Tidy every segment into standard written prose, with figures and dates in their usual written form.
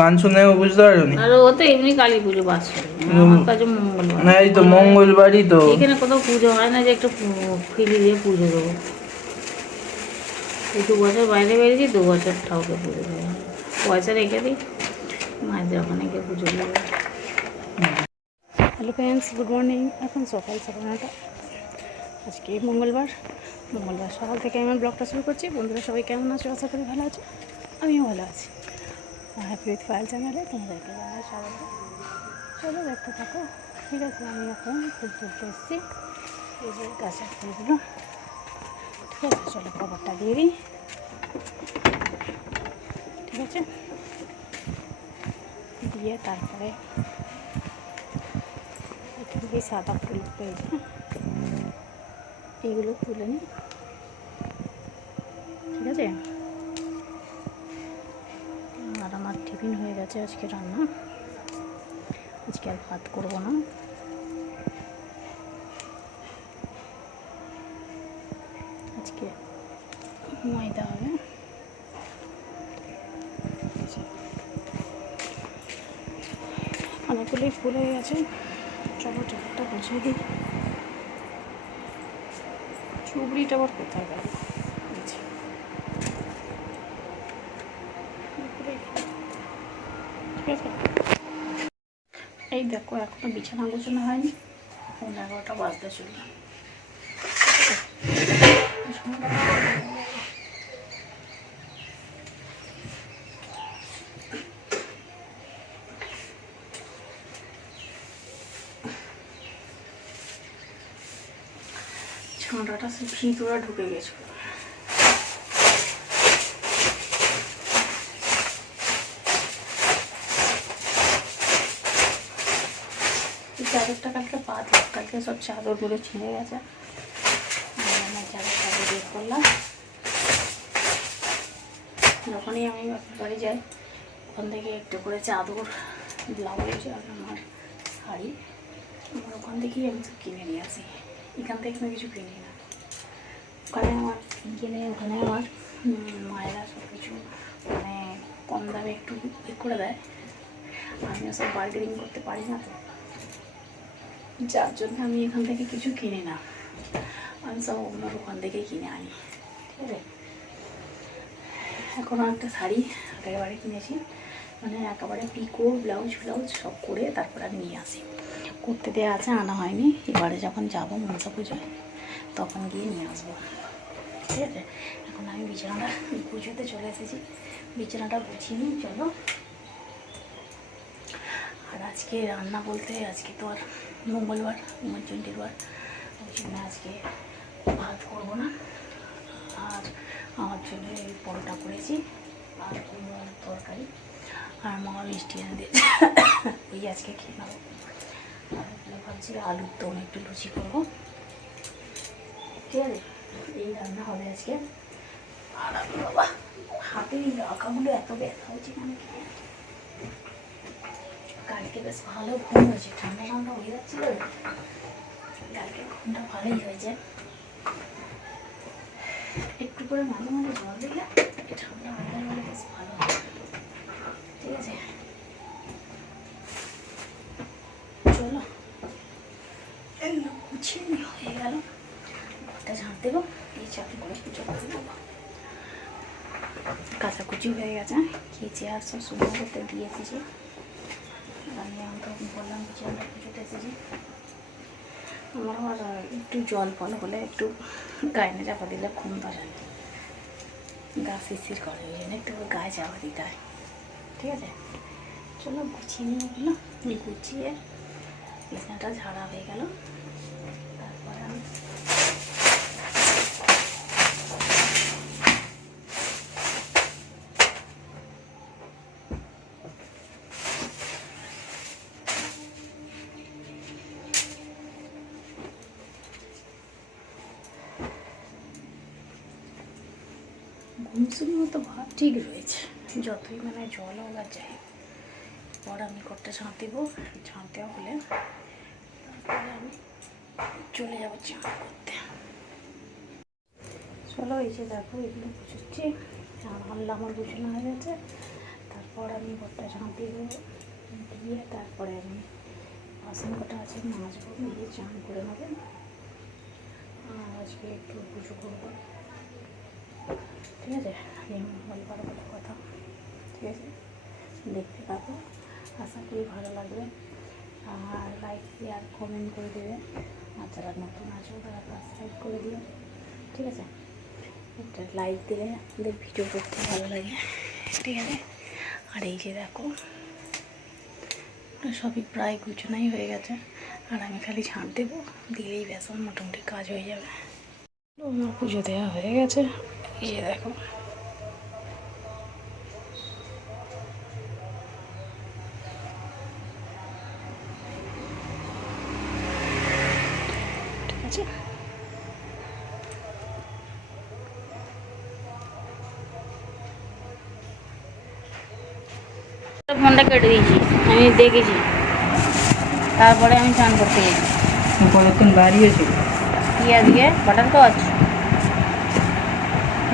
গান শুনে বুঝতে পারোনি? আর ও তো এমনি কালী পুজো বাসছে, আমার কাছে মঙ্গলবার। না এই তো মঙ্গলবারই তো। এখানে কোথাও পুজো হয় না যে একটু ফিরি দিয়ে পুজো দেবো। এই 2 বছর বাইরে বেরিয়েছি, 2 বছর ঠাকুরকে পুজো দেবো, পয়সা রেখে দিই, মায়েদের ওখানে গিয়ে পুজো দেবো। Hello friends, good morning. এখন সকাল 9:30। আজকে মঙ্গলবার সকাল থেকে আমি ব্লগটা শুরু করছি। বন্ধুরা সবাই কেমন আছো? আশা করি ভালো আছো, আমিও ভালো আছি। হ্যাপি উইথ ফাইল চ্যানেলে তোমাদেরকে জানাই স্বাগত। চলো দেখতে থাকো। ঠিক আছে, আমি এখন ফুল তুলতে এসেছি, এই যে গাছের ফুলগুলো। ঠিক আছে, চলো খবরটা দিয়ে দিই। ঠিক আছে, দিয়ে তারপরে এখানে সাদা ফুল পেয়েছে, এইগুলো তুলে নিই। ঠিক আছে, আর আমার টিফিন হয়ে গেছে। আজকে রান্না, আজকে আর ভাত করবো না। আজকে ময়দা হবে। অনেকগুলোই ফুল হয়ে গেছে। চলো চারটা গুছিয়ে দিই। চুবড়িটা আবার কোথায় গেল? ঠিক আছে, এই দেখো এখনো বিছানা গোছানো হয়নি, 11টা বাজতে চলল। ছাঁটাটা সে ভিতরে ঢুকে গেছিল। চাদরটা কালকে পাতলাম, কালকে সব চাদরগুলো ছিঁড়ে গেছে। চাদরটা বের করলাম। যখনই আমি বাড়ি যাই ওখান থেকে একটু করে চাদর, ব্লাউজ আর আমার শাড়ি আমার ওখান থেকেই আমি সব কিনে নিয়ে আসি। এখান থেকে আমি কিছু কিনি না। ওখানে আমার মায়েরা সব কিছু মানে কম দামে একটু করে দেয়। আমিও সব বার্গেনিং করতে পারি না, তো যার জন্য আমি এখান থেকে কিছু কিনি না। আমি সব অন্য দোকান থেকেই কিনে আনি। ঠিক আছে, এখনও একটা শাড়ি একেবারে কিনেছি, মানে একেবারে পিকো ব্লাউজ সব করে তারপর আমি নিয়ে আসি। করতে দেওয়া আছে, আনা হয়নি। এবারে যখন যাবো মনসা পুজোয় তখন গিয়ে নিয়ে আসবো। ঠিক আছে, এখন আমি বিছানাটা গুছোতে চলে এসেছি, বিছানাটা গুছিয়ে নিই। চলো। আর আজকে রান্না বলতে, আজকে তো আর মঙ্গলবার, বার, ওই জন্য আজকে ভাত করবো না। আর আমার জন্য পরোটা করেছি আর তরকারি, আর মামা মিষ্টি এনে দিয়ে ওই আজকে খেয়ে নেবো। আর ভাবছি আলুর দম একটু লুচি করবো। ঠিক আছে, এই রান্না হবে আজকে। আর আমি বাবা হাতে এই আঁকাগুলো এত ব্যথা হচ্ছে কেন, কালকে বেশ ভালো ঘুম হয়েছে, ঠান্ডা হয়ে যাচ্ছিল, কালকে ঘুমটা ভালোই হয়েছে। একটু করে মাঝে মাঝে জল দিলে ঠান্ডা হয়ে গেলে বেশ ভালো হয়। ঠিক আছে, চলো গুছিয়ে হয়ে গেল। ঘরটা ঝাঁট দেবো, এই চাকরি করে পুজো করে দেবো। কাচাকুচি হয়ে গেছে, খেয়েছি আর সব শুকনো করতে দিয়ে এসেছি। আমি এখন তো বললাম যে আমরা পুজোতে এসেছি। আমার আবার একটু জল ফল হলে একটু গায়ে চাপা দিলে ঘুম ধরে, গা শিরশির করে, ওই জন্য একটু গায়ে চাপা দিতে হয়। ঠিক আছে, চলো গুছিয়ে নিয়ে ওগুলো, গুছিয়ে বিছানাটা ঝাড়া হয়ে গেল। তারপরে আমি ঘুমসুনির মতো ভাব ঠিক রয়েছে, যতই মানে জল হোক আর যাই, পর আমি ঘরটা ঝাঁট দেবো। ঝাঁট দেওয়া হলে তারপরে আমি চলে যাবো চান করতে। চলো এই যে দেখো এগুলো বুঝছি, আর আল্লাহ আমার বুঝানো হয়ে গেছে। তারপর আমি ঘরটা ঝাঁট দেবো, দিয়ে তারপরে আমি বাসন কটা আছে মাজবো, দিয়ে চান করে নেবো। আর আজকে একটু পুজো করবো, ঠিক আছে? এই মঙ্গলবার বলে কথা, ঠিক আছে? দেখতে পাবো, আশা করি ভালো লাগবে। আর লাইক শেয়ার কমেন্ট করে দেবে, আর যারা নতুন আছো তারা সাবস্ক্রাইব করে দিও, ঠিক আছে? একটা লাইক দিলে আমাদের ভিডিও করতে ভালো লাগে, ঠিক আছে? আর এই যে দেখো সবই প্রায় গুছানোই হয়ে গেছে, আর আমি খালি ঝাঁট দেবো, দিলেই ব্যাস আমার মোটামুটি কাজ হয়ে যাবে। আমার পুজো দেওয়া হয়ে গেছে, এই যে দেখো। ঠিক আছে, ফোনটা কেটে দিয়েছি, আমি দেখেছি, তারপরে আমি স্নান করতে গেছি। কতক্ষণ বাড়িয়েছি? কি আজকে বাটার কচ,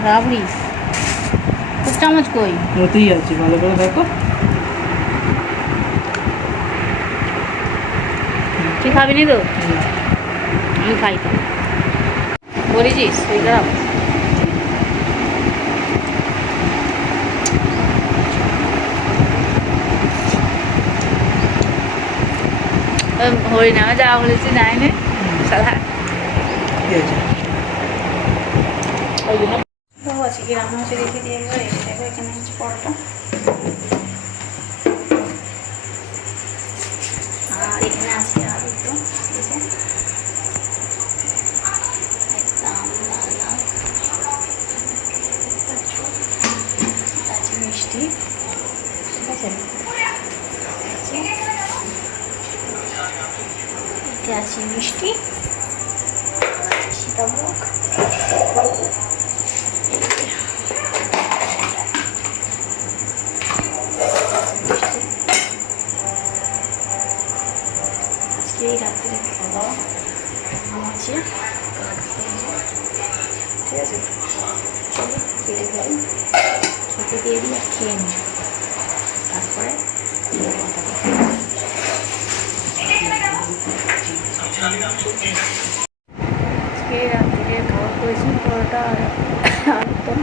রাবড়ি, খুব চামচ কই? মতেই আছে, ভালো করে দেখো। তুই খাবি নি তো? আমি খাই তো, বলেছিস শরীর খারাপ? হরিনামে যাওয়া বলেছি, নাই নে সালা। ঠিক আছে, ওই জন্য আছে কি রান্না হচ্ছে রেখে দিয়ে গেলো। দেখো এখানে হচ্ছে পরোটা, আর এখানে আছে আলু তো, ঠিক আছে? একদম লাল লাল আছে, মিষ্টি, ঠিক আছে? এতে আছে মিষ্টি, সীতাভোগ, আজকে এই রাত্রে খাওয়া আছে, ঠিক আছে? চলো কেটে ফেলি, খেতে দিয়ে দিই আর খেয়ে নিই, তারপরে কথা বলবো। আজকে রাত্রে খাওয়া করেছি পরোটা আর আলুর দম।